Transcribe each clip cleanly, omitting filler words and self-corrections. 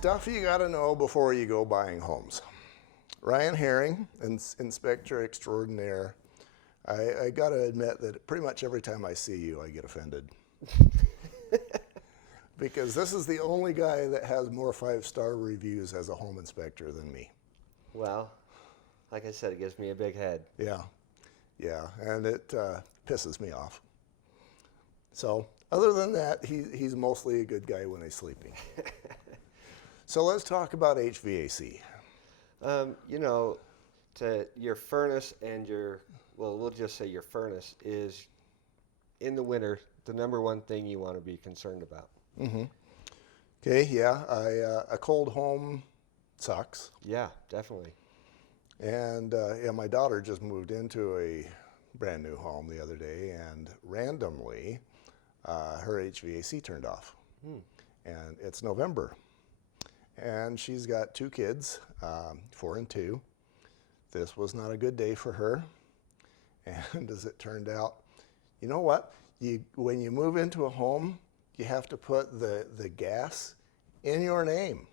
Stuff you got to know before you go buying homes. Ryan Herring, Inspector Extraordinaire. I got to admit that pretty much every time I see you, I get offended. Because this is the only guy that has more 5-star reviews as a home inspector than me. Well, like I said, it gives me a big head. Yeah, and it pisses me off. So, other than that, he's mostly a good guy when he's sleeping. So let's talk about HVAC. To your furnace and we'll just say your furnace is, in the winter, the number one thing you want to be concerned about. Mm-hmm. Okay, yeah, a cold home sucks. Yeah, definitely. And my daughter just moved into a brand new home the other day, and randomly, her HVAC turned off. And it's November. And she's got 2 kids, 4 and 2. This was not a good day for her. And as it turned out, you know what? When you move into a home, you have to put the gas in your name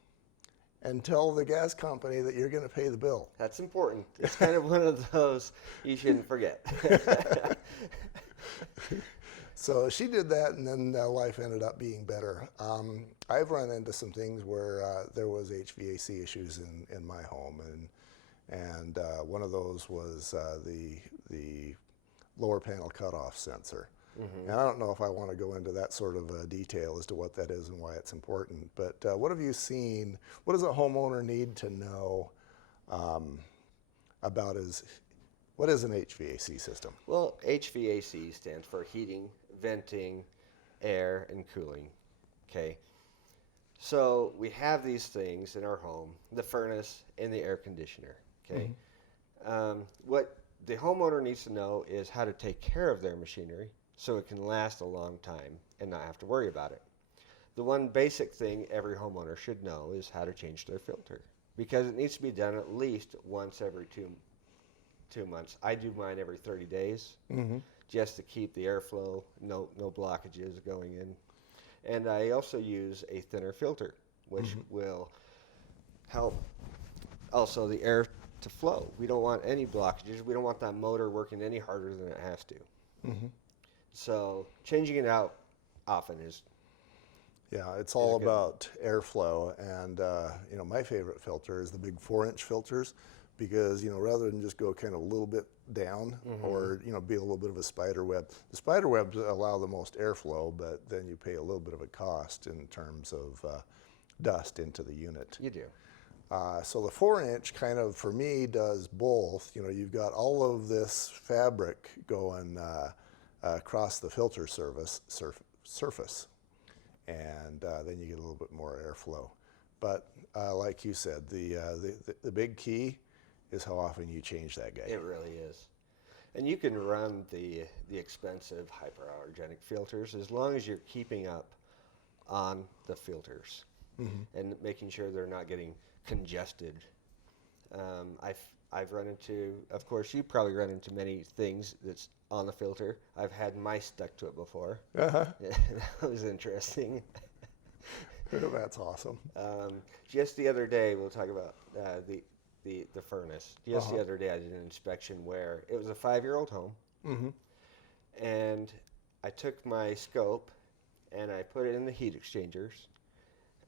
and tell the gas company that you're going to pay the bill. That's important. It's kind of one of those you shouldn't forget. So she did that, and then life ended up being better. I've run into some things where there was HVAC issues in my home, and one of those was the lower panel cutoff sensor. Mm-hmm. And I don't know if I want to go into that sort of detail as to what that is and why it's important, but what have you seen? What does a homeowner need to know about what is an HVAC system? Well, HVAC stands for heating, venting, air, and cooling. Okay. So we have these things in our home, the furnace and the air conditioner. Okay. Mm-hmm. What the homeowner needs to know is how to take care of their machinery so it can last a long time and not have to worry about it. The one basic thing every homeowner should know is how to change their filter, because it needs to be done at least once every two months. I do mine every 30 days, mm-hmm. just to keep the airflow, no blockages going in. And I also use a thinner filter, which mm-hmm. will help also the air to flow. We don't want any blockages. We don't want that motor working any harder than it has to. Mm-hmm. So changing it out often is. Yeah, it's all about airflow, and my favorite filter is the big 4-inch filters, because rather than just go kind of a little bit down, mm-hmm. or be a little bit of a spider web. The spider webs allow the most airflow, but then you pay a little bit of a cost in terms of dust into the unit. You do. So the 4-inch kind of, for me, does both. You've got all of this fabric going across the filter surface, and then you get a little bit more airflow. But like you said, the big key is how often you change that guy. It really is. And you can run the expensive hyperallergenic filters as long as you're keeping up on the filters, mm-hmm. and making sure they're not getting congested. I've run into, of course, you probably run into many things that's on the filter. I've had mice stuck to it before. Uh-huh. That was interesting. That's awesome. Just the other day, we'll talk about the furnace. Just the other day, I did an inspection where it was a 5-year-old home, mm-hmm. and I took my scope and I put it in the heat exchangers,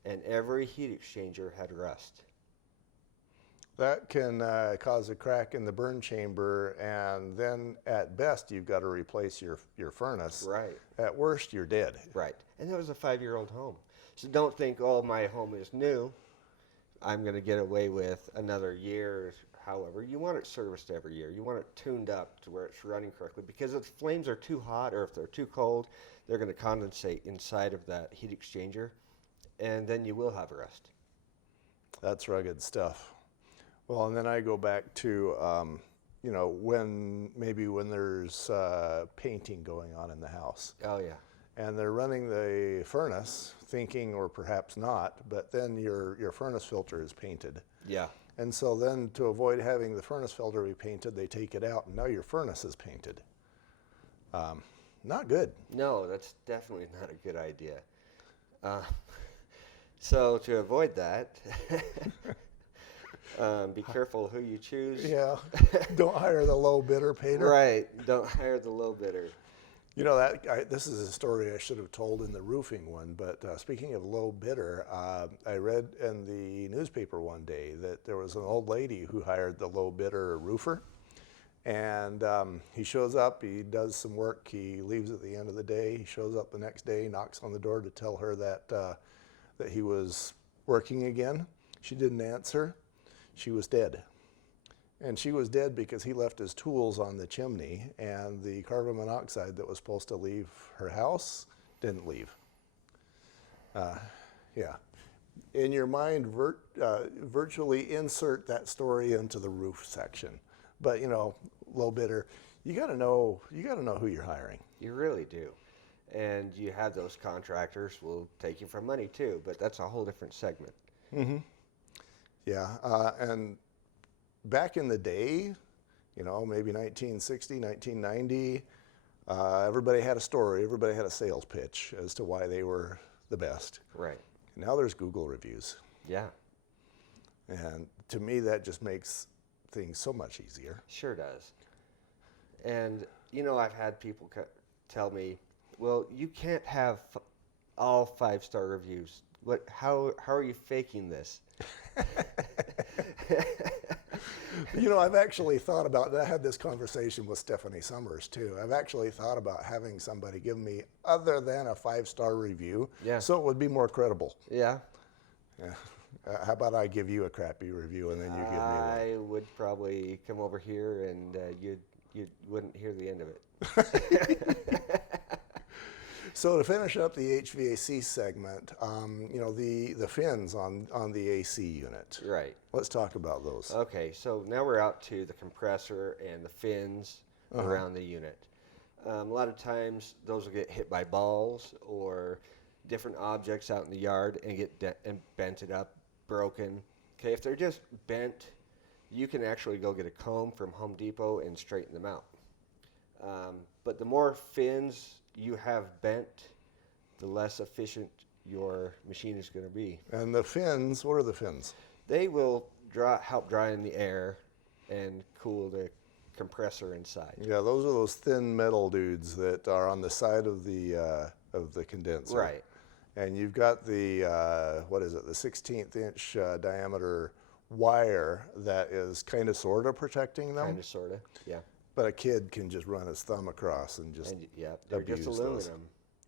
and every heat exchanger had rust. That can cause a crack in the burn chamber, and then at best you've got to replace your furnace. Right. At worst, you're dead. Right. And that was a 5-year-old home. So don't think, oh, my home is new, I'm going to get away with another year. However, you want it serviced every year. You want it tuned up to where it's running correctly, because if the flames are too hot or if they're too cold, they're going to condensate inside of that heat exchanger, and then you will have rust. That's rugged stuff. Well, and then I go back to, when there's painting going on in the house. Oh, yeah. And they're running the furnace, thinking, or perhaps not, but then your furnace filter is painted. Yeah. And so then, to avoid having the furnace filter be painted, they take it out, and now your furnace is painted. Not good. No, that's definitely not a good idea. So to avoid that, be careful who you choose. Yeah. Don't hire the low bidder, Pater. Right. Don't hire the low bidder. You know, this is a story I should have told in the roofing one, but speaking of low bidder, I read in the newspaper one day that there was an old lady who hired the low bidder roofer. And he shows up, he does some work, he leaves at the end of the day, he shows up the next day, knocks on the door to tell her that he was working again. She didn't answer. She was dead. And she was dead because he left his tools on the chimney, and the carbon monoxide that was supposed to leave her house didn't leave. Yeah. In your mind, virtually insert that story into the roof section. But, you know, low bidder, you got to know who you're hiring. You really do. And you have those contractors will take you for money too, but that's a whole different segment. Mm-hmm. Yeah, and back in the day, you know, maybe 1960, 1990, everybody had a story, everybody had a sales pitch as to why they were the best. Right. Now there's Google reviews. Yeah. And to me, that just makes things so much easier. Sure does. And, you know, I've had people tell me, well, you can't have all 5-star reviews. How are you faking this? You know, I've actually thought about, I had this conversation with Stephanie Summers too. I've actually thought about having somebody give me other than a 5-star review, so it would be more credible. Yeah. Yeah. How about I give you a crappy review and then you give me one? I would probably come over here and you wouldn't hear the end of it. So to finish up the HVAC segment, you know, the fins on the AC unit. Right. Let's talk about those. Okay, so now we're out to the compressor and the fins around the unit. A lot of times those will get hit by balls or different objects out in the yard and get bented up, broken. Okay, if they're just bent, you can actually go get a comb from Home Depot and straighten them out. But the more fins you have bent, the less efficient your machine is going to be. And the fins, what are the fins? They will help dry in the air and cool the compressor inside. Yeah, those are those thin metal dudes that are on the side of the condenser. Right. And you've got the, what is it, the 16th inch diameter wire that is kind of sort of protecting them. Kind of, sort of, yeah. But a kid can just run his thumb across and just Yeah, they're just abuse aluminum. those.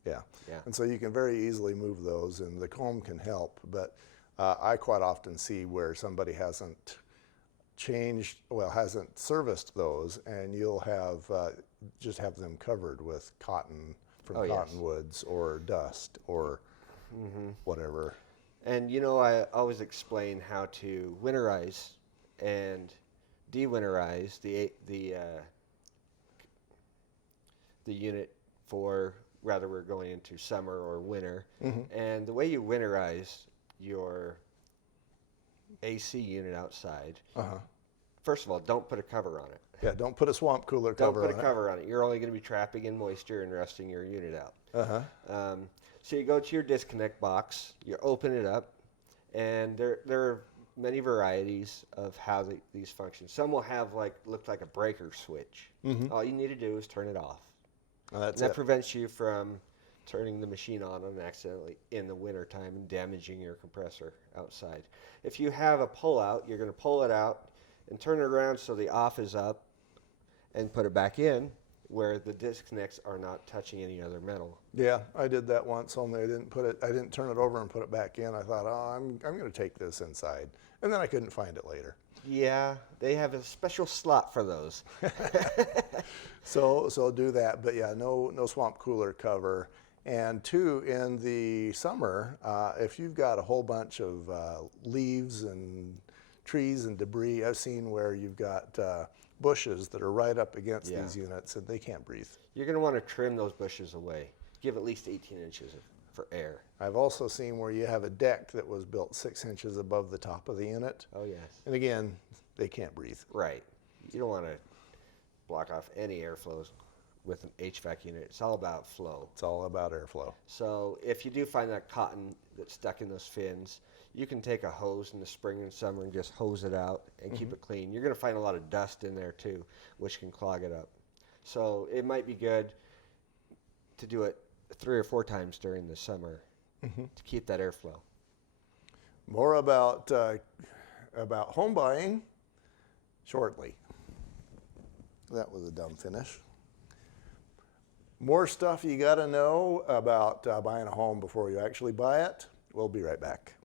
Yeah. Yeah. And so you can very easily move those, and the comb can help. But I quite often see where somebody hasn't hasn't serviced those, and you'll have just have them covered with cotton from cottonwoods or dust or whatever. And you know, I always explain how to winterize and de-winterize the unit for whether we're going into summer or winter. And the way you winterize your AC unit outside, first of all, don't put a cover on it. Yeah, don't put a swamp cooler cover on it. Don't put a cover on it. You're only going to be trapping in moisture and rusting your unit out. So you go to your disconnect box, you open it up, and there are many varieties of how these function. Some will have look like a breaker switch. All you need to do is turn it off. That prevents you from turning the machine on accidentally in the wintertime and damaging your compressor outside. If you have a pull-out, you're going to pull it out and turn it around so the off is up and put it back in where the disconnects are not touching any other metal. Yeah, I did that once, only I didn't turn it over and put it back in. I thought, oh, I'm going to take this inside. And then I couldn't find it later. Yeah, they have a special slot for those. So do that, but yeah, no swamp cooler cover. And two, in the summer, if you've got a whole bunch of leaves and trees and debris, I've seen where you've got bushes that are right up against these units and they can't breathe. You're going to want to trim those bushes away. Give at least 18 inches for air. I've also seen where you have a deck that was built 6 inches above the top of the unit. Oh, yes. And again, they can't breathe. Right. You don't want to block off any airflows. with an HVAC unit. It's all about flow. It's all about airflow. So if you do find that cotton that's stuck in those fins, you can take a hose in the spring and summer and just hose it out and keep it clean. You're going to find a lot of dust in there too, which can clog it up. So it might be good to do it 3 or 4 times during the summer to keep that airflow. More about home buying shortly. That was a dumb finish. More stuff you got to know about buying a home before you actually buy it. We'll be right back.